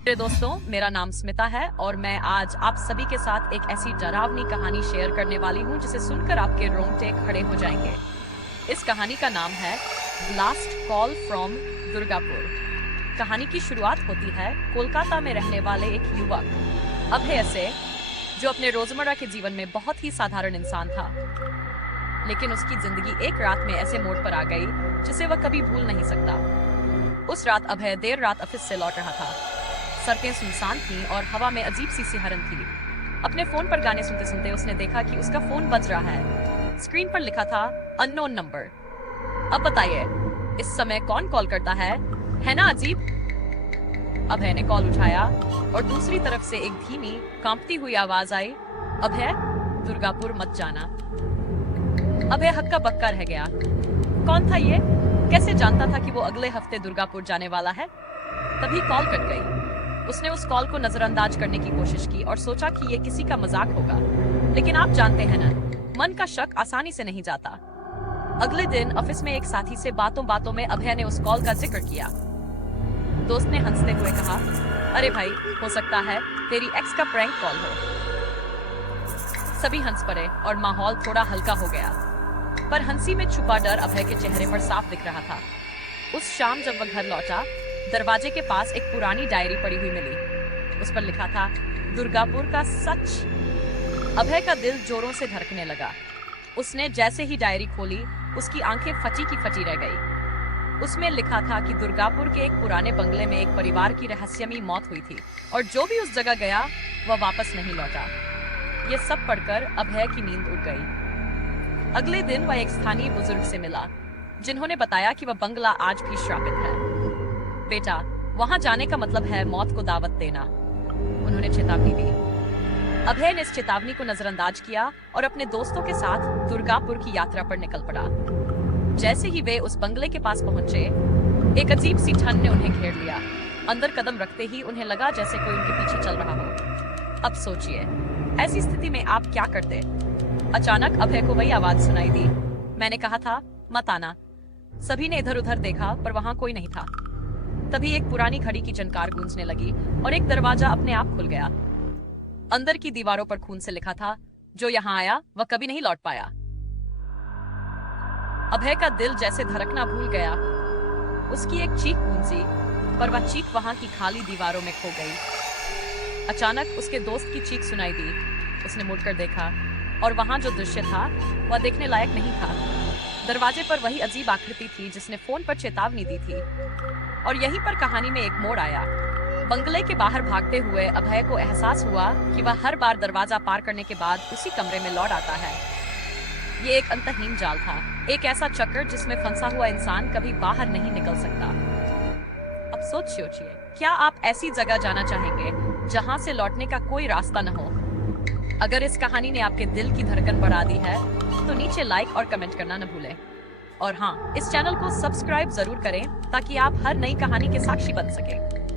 मेरे दोस्तों, मेरा नाम स्मिता है और मैं आज आप सभी के साथ एक ऐसी डरावनी कहानी शेयर करने वाली हूँ जिसे सुनकर आपके रोंगटे खड़े हो जाएंगे। इस कहानी का नाम है लास्ट कॉल फ्रॉम दुर्गापुर। कहानी की शुरुआत होती है कोलकाता में रहने वाले एक युवक अभय से, जो अपने रोजमर्रा के जीवन में बहुत ही साधारण इंसान था। लेकिन उसकी जिंदगी एक रात में ऐसे मोड़ पर आ गई जिसे वह कभी भूल नहीं सकता। उस रात अभय देर रात ऑफिस से लौट रहा था। सड़कें सुनसान थीं और हवा में अजीब सी सिहरन थी। अपने फोन पर गाने सुनते सुनते उसने देखा कि उसका फोन बज रहा है। स्क्रीन पर लिखा था अननोन नंबर। अब बताइए, इस समय कौन कॉल करता है ना अजीब। अभय ने कॉल उठाया और दूसरी तरफ से एक धीमी कांपती हुई आवाज आई, अभय, दुर्गापुर मत जाना। अभय हक्का बक्का रह गया। कौन था ये? कैसे जानता था कि वो अगले हफ्ते दुर्गापुर जाने वाला है? तभी कॉल कट गई। उसने उस कॉल को नजरअंदाज करने की कोशिश की और सोचा कि ये किसी का मजाक होगा। लेकिन आप जानते हैं ना, मन का शक आसानी से नहीं जाता। अगले दिन ऑफिस में एक साथी से बातों बातों में अभय ने उस कॉल का जिक्र किया। दोस्त ने हंसते हुए कहा, अरे भाई, हो सकता है तेरी एक्स का प्रैंक कॉल हो। सभी हंस पड़े और माहौल थोड़ा हल्का हो गया। पर हंसी में छुपा डर अभय के चेहरे पर साफ दिख रहा था। उस शाम जब वह घर लौटा, दरवाजे के पास एक पुरानी डायरी पड़ी हुई मिली। उस पर लिखा था, दुर्गापुर का सच। अभय का दिल जोरों से धड़कने लगा। उसने जैसे ही डायरी खोली, उसकी आंखें फटी की फटी रह गई। उसमें लिखा था कि दुर्गापुर के एक पुराने बंगले में एक परिवार की रहस्यमयी मौत हुई थी और जो भी उस जगह गया वह वापस नहीं लौटा। ये सब पढ़कर अभय की नींद उड़ गई। अगले दिन वह एक स्थानीय बुजुर्ग से मिला, जिन्होंने बताया कि वह बंगला आज भी श्रापित है। बेटा, वहां जाने का मतलब है मौत को दावत देना, उन्होंने चेतावनी दी। अभय ने इस चेतावनी को नजरअंदाज किया और अपने दोस्तों के साथ दुर्गापुर की यात्रा पर निकल पड़ा। जैसे ही वे उस बंगले के पास पहुंचे, एक अजीब सी ठंड ने उन्हें घेर लिया। अंदर कदम रखते ही उन्हें लगा जैसे कोई उनके पीछे चल रहा हो। अब सोचिए, ऐसी स्थिति में आप क्या करते? अचानक अभय को वही आवाज सुनाई दी, मैंने कहा था मत आना। सभी ने इधर उधर देखा पर वहां कोई नहीं था। तभी एक पुरानी घड़ी की झनकार गूंजने लगी और एक दरवाजा अपने आप खुल गया। अंदर की दीवारों पर खून से लिखा था, जो यहाँ आया वह कभी नहीं लौट पाया। अभय का दिल जैसे धड़कना भूल गया। उसकी एक चीख गूंजी, पर वह चीख वहां की खाली दीवारों में खो गई। अचानक उसके दोस्त की चीख सुनाई दी। उसने मुड़कर देखा और वहां जो दृश्य था वह देखने लायक नहीं था। दरवाजे पर वही अजीब आकृति थी जिसने फोन पर चेतावनी दी थी। और यहीं पर कहानी में एक मोड़ आया। बंगले के बाहर भागते हुए अभय को एहसास हुआ कि वह हर बार दरवाजा पार करने के बाद उसी कमरे में लौट आता है। ये एक अंतहीन जाल था, एक ऐसा चक्कर जिसमें फंसा हुआ इंसान कभी बाहर नहीं निकल सकता। अब सोचिए, क्या आप ऐसी जगह जाना चाहेंगे जहां से लौटने का कोई रास्ता न हो? अगर इस कहानी ने आपके दिल की धड़कन बढ़ा दी है तो नीचे लाइक और कमेंट करना न भूलें। और हाँ, इस चैनल को सब्सक्राइब जरूर करें ताकि आप हर नई कहानी के साक्षी बन सकें।